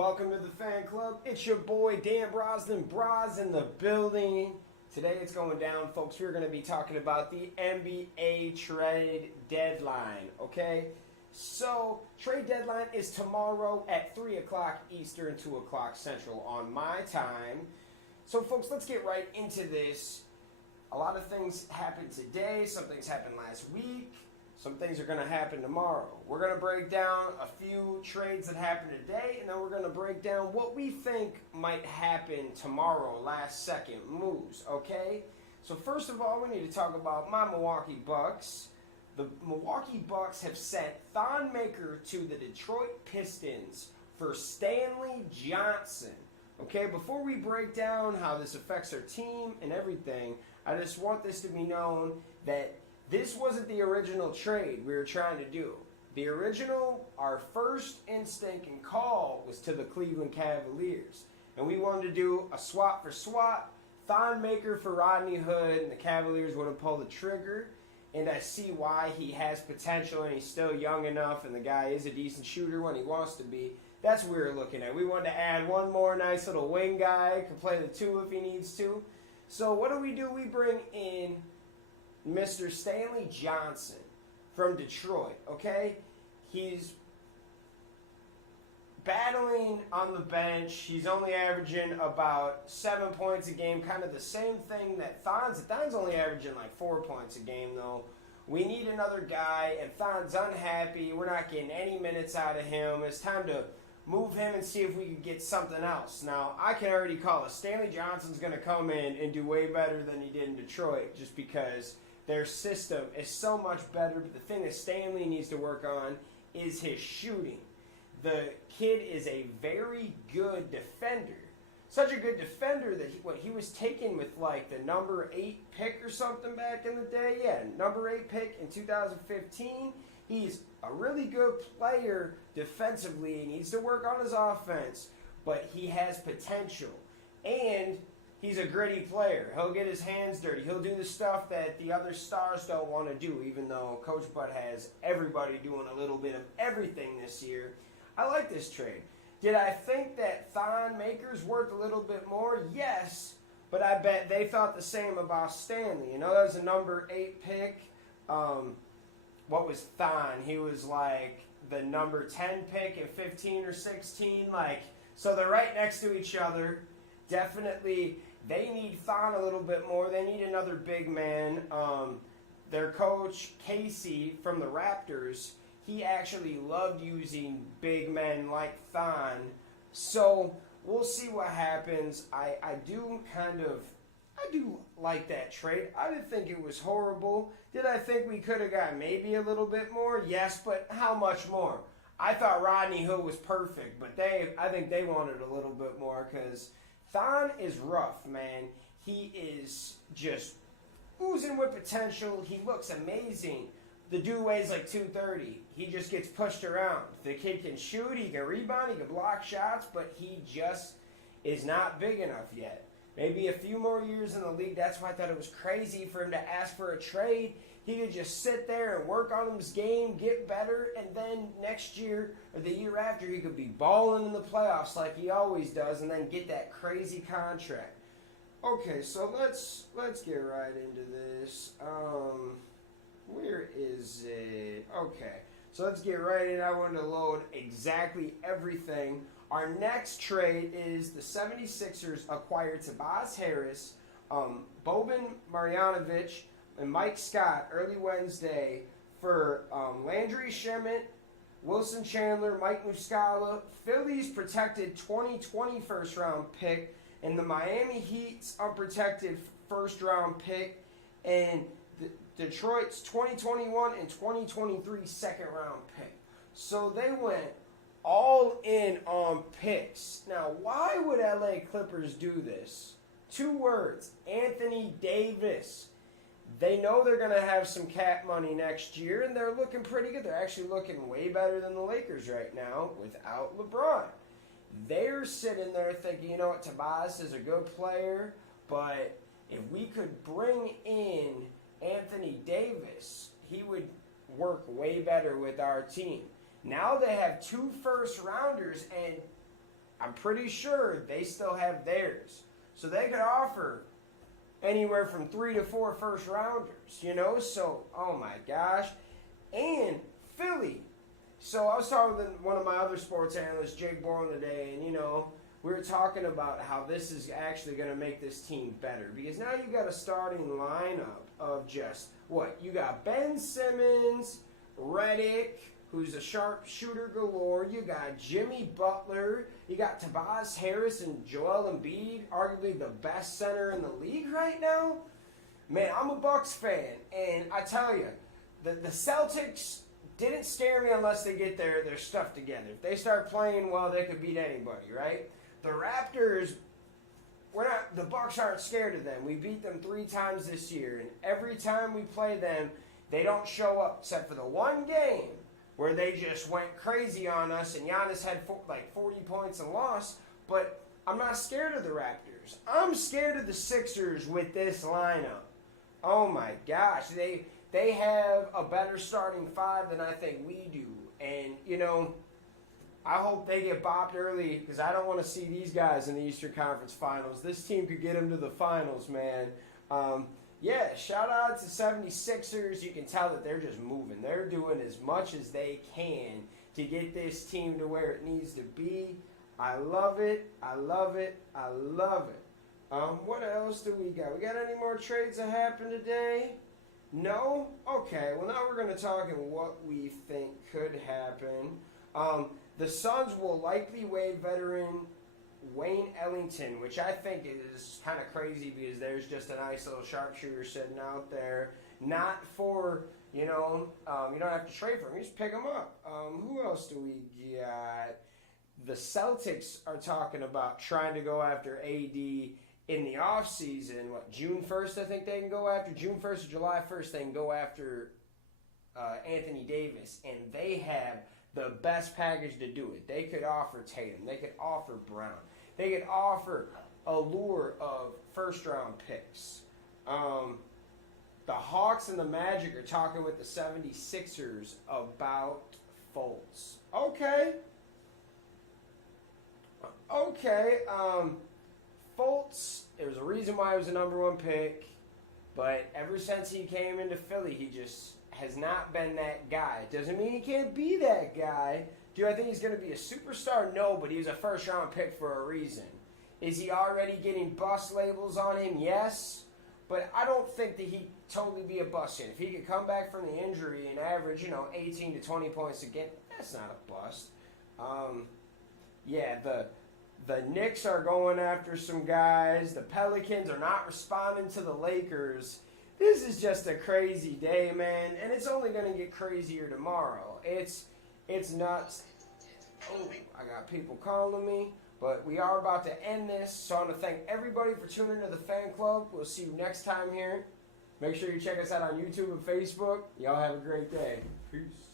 welcome to the fan club. It's your boy Dan Brosnan, Bros in the building. Today it's going down, folks. We're going to be talking about the NBA trade deadline, okay? So, trade deadline is tomorrow at 3 o'clock Eastern, 2 o'clock Central on my time. So, folks, let's get right into this. A lot of things happened today. Some things happened last week. Some things are going to happen tomorrow. We're going to break down a few trades that happened today, and then we're going to break down what we think might happen tomorrow, last second moves, okay? So first of all, we need to talk about my Milwaukee Bucks. The Milwaukee Bucks have sent Thon to the Detroit Pistons for Stanley Johnson. Okay, before we break down how this affects our team and everything, I just want this to be known that this wasn't the original trade we were trying to do. The original, our first instinct and call was to the Cleveland Cavaliers. And we wanted to do a swap for swap, Thon for Rodney Hood, and the Cavaliers would have pulled the trigger. And I see why he has potential and he's still young enough and the guy is a decent shooter when he wants to be. That's what we were looking at. We wanted to add one more nice little wing guy, can play the two if he needs to. So what do? We bring in Mr. Stanley Johnson from Detroit, okay? He's battling on the bench. He's only averaging about 7 points a game, kind of the same thing that Thon's. Thon's only averaging like 4 points a game, though. We need another guy, and Thon's unhappy. We're not getting any minutes out of him. It's time to move him and see if we can get something else. Now, I can already call it. Stanley Johnson's going to come in and do way better than he did in Detroit just because their system is so much better, but the thing that Stanley needs to work on is his shooting. The kid is a very good defender. Such a good defender that he was taken with like the number 8 pick or something back in the day. Yeah, number 8 pick in 2015. He's a really good player defensively. He needs to work on his offense, but he has potential. And he's a gritty player. He'll get his hands dirty. He'll do the stuff that the other stars don't want to do, even though Coach Bud has everybody doing a little bit of everything this year. I like this trade. Did I think that Thon Maker's worth a little bit more? Yes, but I bet they thought the same about Stanley. You know, that was a number 8 pick. What was Thon? He was like the number 10 pick at 15 or 16. So they're right next to each other. Definitely, they need Thon a little bit more. They need another big man. Their coach, Casey, from the Raptors, he actually loved using big men like Thon. So we'll see what happens. I do like that trade. I didn't think it was horrible. Did I think we could have got maybe a little bit more? Yes, but how much more? I thought Rodney Hood was perfect, but I think they wanted a little bit more because Thon is rough, man. He is just oozing with potential. He looks amazing. The dude weighs like 230. He just gets pushed around. The kid can shoot, he can rebound, he can block shots, but he just is not big enough yet. Maybe a few more years in the league. That's why I thought it was crazy for him to ask for a trade. He could just sit there and work on his game, get better, and then next year or the year after, he could be balling in the playoffs like he always does, and then get that crazy contract. Okay, so let's get right into this. Where is it? Okay, so let's get right in. I want to load exactly everything. Our next trade is the 76ers acquired Tobias Harris, Boban Marjanovic, and Mike Scott early Wednesday for Landry Shamet, Wilson Chandler, Mike Muscala, Philly's protected 2020 first-round pick, and the Miami Heat's unprotected first-round pick, and Detroit's 2021 and 2023 second-round pick. So they went all in on picks. Now, why would LA Clippers do this? 2 words, Anthony Davis. They know they're going to have some cap money next year, and they're looking pretty good. They're actually looking way better than the Lakers right now without LeBron. They're sitting there thinking, you know what, Tobias is a good player, but if we could bring in Anthony Davis, he would work way better with our team. Now they have 2 first-rounders, and I'm pretty sure they still have theirs. So they could offer anywhere from 3 to 4 first rounders, you know? So, oh my gosh. And Philly. So I was talking with one of my other sports analysts, Jake Borland, today, and, you know, we were talking about how this is actually going to make this team better. Because now you got a starting lineup of just, what? You got Ben Simmons, Redick, who's a sharp shooter galore. You got Jimmy Butler. You got Tobias Harris and Joel Embiid, arguably the best center in the league right now. Man, I'm a Bucks fan, and I tell you, the Celtics didn't scare me unless they get their stuff together. If they start playing well, they could beat anybody, right? The Raptors, the Bucks aren't scared of them. We beat them 3 times this year, and every time we play them, they don't show up, except for the one game where they just went crazy on us, and Giannis had 40 points and lost. But I'm not scared of the Raptors. I'm scared of the Sixers with this lineup. Oh my gosh, they have a better starting 5 than I think we do. And, you know, I hope they get bopped early because I don't want to see these guys in the Eastern Conference Finals. This team could get them to the finals, man. Yeah, shout out to 76ers. You can tell that they're just moving. They're doing as much as they can to get this team to where it needs to be. I love it. I love it. I love it. What else do we got? We got any more trades that happened today? No? Okay, well now we're going to talk on what we think could happen. The Suns will likely waive veteran Wayne Ellington, which I think is kind of crazy because there's just a nice little sharpshooter sitting out there. Not for, you know, you don't have to trade for him. You just pick him up. Who else do we got? The Celtics are talking about trying to go after AD in the offseason. What, June 1st I think they can go after? June 1st or July 1st they can go after Anthony Davis. And they have the best package to do it. They could offer Tatum. They could offer Brown. They could offer a lure of first-round picks. The Hawks and the Magic are talking with the 76ers about Fultz. Okay. Fultz, there's a reason why he was the #1 pick, but ever since he came into Philly, he just has not been that guy. Doesn't mean he can't be that guy. Do I think he's going to be a superstar? No, but he was a first-round pick for a reason. Is he already getting bust labels on him? Yes. But I don't think that he'd totally be a bust yet. If he could come back from the injury and average, 18 to 20 points a game, that's not a bust. Yeah, the Knicks are going after some guys. The Pelicans are not responding to the Lakers. This is just a crazy day, man, and it's only going to get crazier tomorrow. It's nuts. Oh, I got people calling me, but we are about to end this, so I want to thank everybody for tuning into the fan club. We'll see you next time here. Make sure you check us out on YouTube and Facebook. Y'all have a great day. Peace.